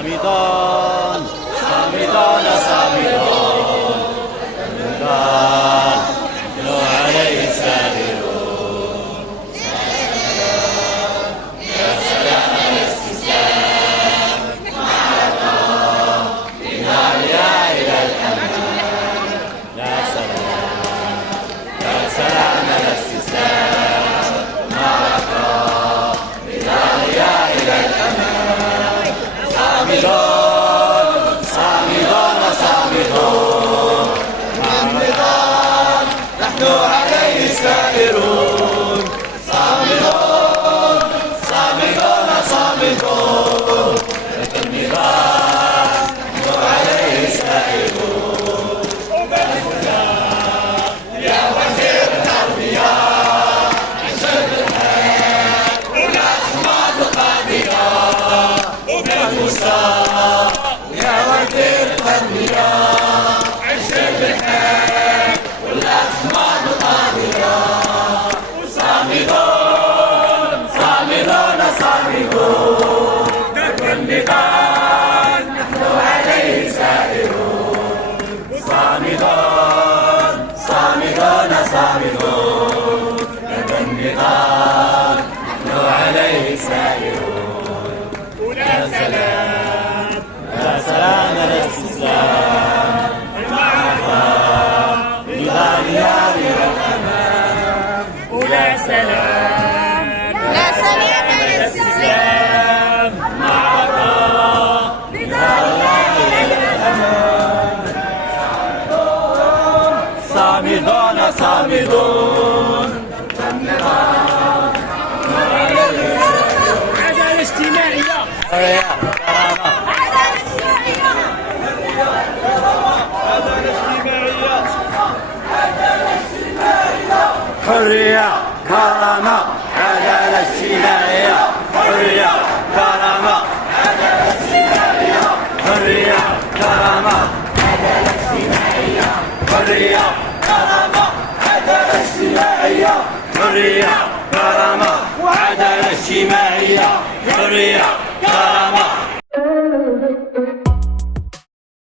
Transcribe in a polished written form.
صامدون صامدون صامدون نحن عليه سائرون يا سلام الاستسلام معركة لنعيا إلى الأمان يا سلام الاستسلام معركة لنعيا إلى الأمان صامدون صامدون صامدون نحن عليه سائرون صامدون صامدون صامدون لك النضال نحن عليه سائرون يا وزير التربية عشان الحياة والأحمد القادرة وفي المستوى يا وزير التربية عشان الحياة والأحمد القادرة صامدون صامدون صامدون درب النضال نحن عليه سائرون صامدون صامدون صامدون درب النضال نحن عليه سائرون ولا سلام لا سلام الاستسلام المعركة للغاليان والأمان ولا سلام لا سلام الاستسلام معركة للغاليان والأمان صامدون صامدون عدالة اجتماعية حرية كرامة عدالة اجتماعية حرية كرامة عدالة اجتماعية حرية كرامة عدالة اجتماعية حرية كرامة عدالة اجتماعية حرية كرامة وعدالة اجتماعية حرية كرامة